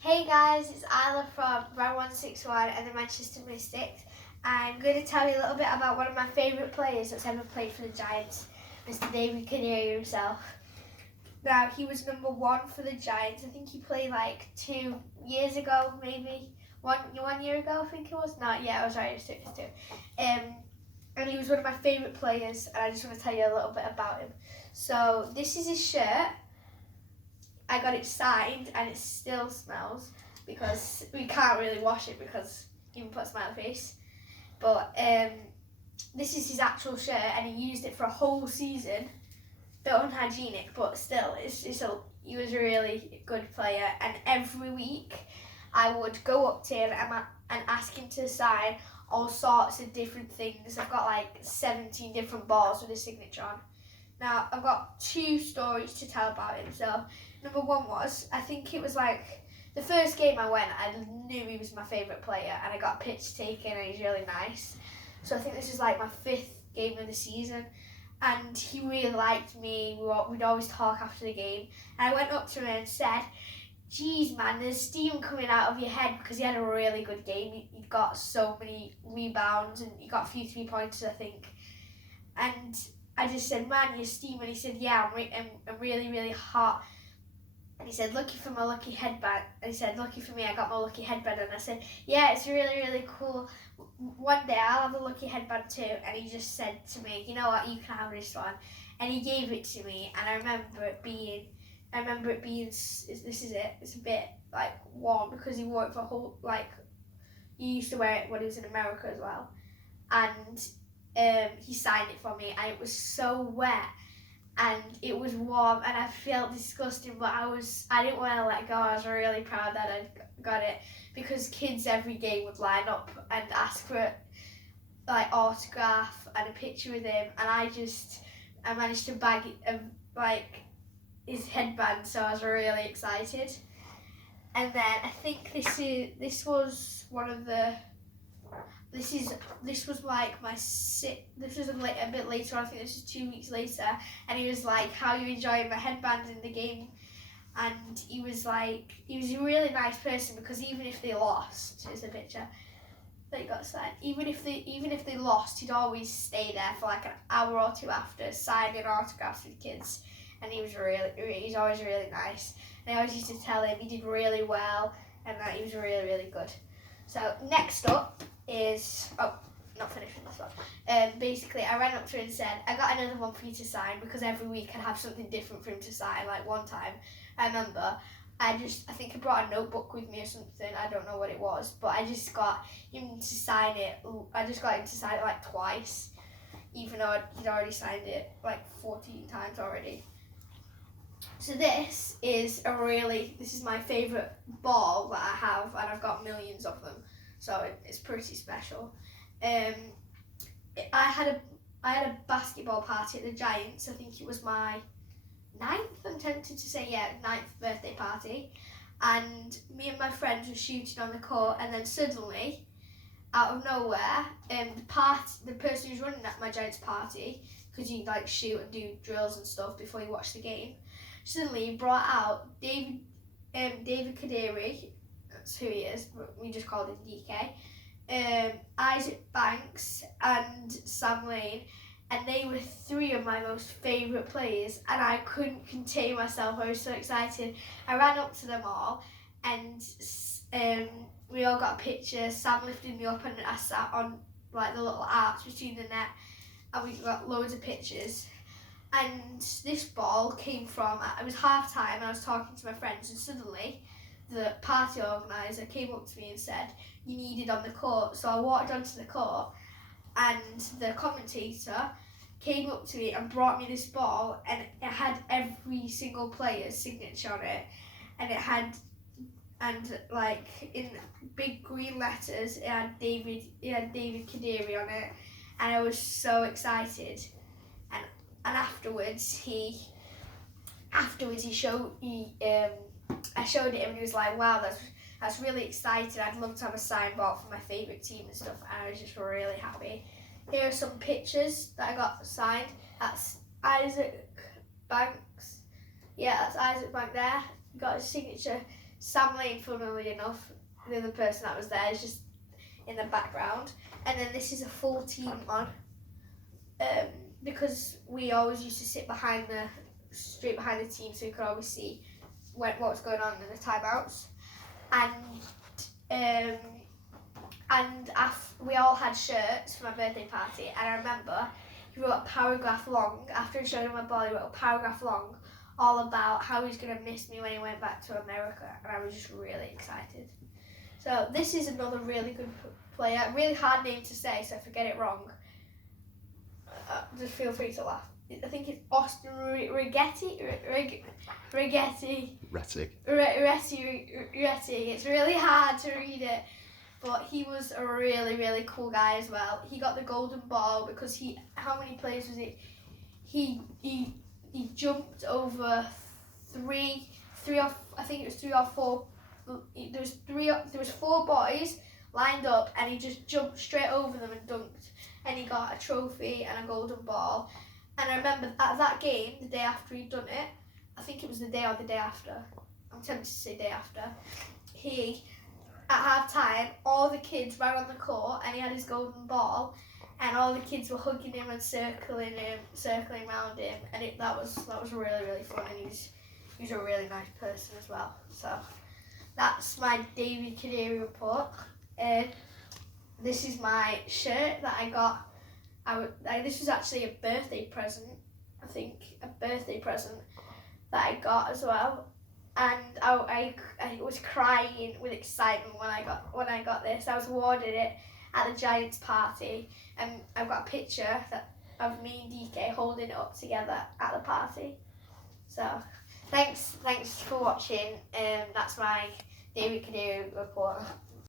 Hey guys, it's Isla from Brand 161 and the Manchester Mystics. I'm going to tell you a little bit about one of my favourite players that's ever played for the Giants, Mr. David Kadiri himself. Now, he was number one for the Giants. I think he played like 2 years ago, maybe. One year ago, I think it was. No, yeah, I was right, it was two. And he was one of my favourite players, and I just want to tell you a little bit about him. So, this is his shirt. I got it signed and it still smells because we can't really wash it because he even put a smiley face. But this is his actual shirt and he used it for a whole season. Bit unhygienic, but still, he was a really good player. And every week I would go up to him and ask him to sign all sorts of different things. I've got like 17 different balls with his signature on. Now, I've got two stories to tell about him. So, number one was, I think it was like the first game I went, I knew he was my favourite player and I got a picture taken and he's really nice. So I think this is like my 5th game of the season and he really liked me. We'd always talk after the game. And I went up to him and said, "Geez, man, there's steam coming out of your head," because he had a really good game. He got so many rebounds and he got a few 3-pointers, I think. And I just said, "Man, you're steam." And he said, "Yeah, I'm really, really hot." And he said, "Lucky for my lucky headband." And he said, "Lucky for me, I got my lucky headband." And I said, "Yeah, it's really, really cool. One day I'll have a lucky headband too." And he just said to me, "You know what, you can have this one." And he gave it to me. And I remember it being, this is it, it's a bit like warm because he wore it for a whole, like, he used to wear it when he was in America as well. And he signed it for me and it was so wet and it was warm and I felt disgusting, but I didn't want to let go. I was really proud that I got it because kids every game would line up and ask for like autograph and a picture with him, and I managed to bag it, like his headband, so I was really excited. And then I think this was one of the this was like this was a bit later on. I think this was 2 weeks later, and he was like, "How are you enjoying my headband in the game?" And he was a really nice person because even if they lost, here's a picture that he got signed. Even if they lost, he'd always stay there for like an hour or two after, signing autographs with kids. And he's always really nice. And I always used to tell him he did really well and that he was really, really good. So next up is, not finished with this one. Basically, I ran up to him and said, "I got another one for you to sign," because every week I'd have something different for him to sign. Like one time, I remember, I think I brought a notebook with me or something. I don't know what it was, but I just got him to sign it. I just got him to sign it like twice, even though he'd already signed it like 14 times already. So this is my favourite ball that I have, and I've got millions of them, so it's pretty special. I had a basketball party at the Giants. I think it was my 9th, I'm tempted to say, 9th birthday party, and me and my friends were shooting on the court, and then suddenly, out of nowhere, the person who's running my Giants party, because you like shoot and do drills and stuff before you watch the game, suddenly brought out David Kadiri, that's who he is, but we just called him DK, Isaac Banks and Sam Lane, and they were 3 of my most favourite players, and I couldn't contain myself. I was so excited. I ran up to them all, and we all got a picture. Sam lifted me up, and I sat on like the little arch between the net, and we got loads of pictures. And this ball came from, it was half time, and I was talking to my friends, and suddenly the party organiser came up to me and said, "You need it on the court." So I walked onto the court, and the commentator came up to me and brought me this ball, and it had every single player's signature on it, and like in big green letters it had David Kadiri on it, and I was so excited. And afterwards he showed I showed it him, and he was like, "Wow, that's really exciting. I'd love to have a signed ball for my favourite team and stuff." And I was just really happy. Here are some pictures that I got signed. That's Isaac Banks. Yeah, that's Isaac Banks there. He got his signature Sam Lane, funnily enough, the other person that was there, is just in the background. And then this is a full team on, because we always used to sit straight behind the team, so we could always see what was going on in the timeouts. And we all had shirts for my birthday party, and I remember he wrote a paragraph long, after he showed him my ball, he wrote a paragraph long all about how he's going to miss me when he went back to America, and I was just really excited. So this is another really good player, really hard name to say, so if I get it wrong, just feel free to laugh. I think it's Austin Rigetti. It's really hard to read it, but he was a really, really cool guy as well. He got the golden ball because how many plays was it? He jumped over three or I think it was 3 or 4. There was 4 boys lined up, and he just jumped straight over them and dunked, and he got a trophy and a golden ball. And I remember at that game, the day after he'd done it, I think it was the day or the day after, I'm tempted to say day after, at half time, all the kids ran on the court, and he had his golden ball, and all the kids were hugging him and circling around him, and that was really, really fun, and he's a really nice person as well. So that's my David Kadiri report. This is my shirt that I got. This was actually a birthday present, I think, that I got as well, and I was crying with excitement when I got this. I was awarded it at the Giants party, and I've got a picture of me and DK holding it up together at the party. So thanks for watching. That's my David Kadiri report.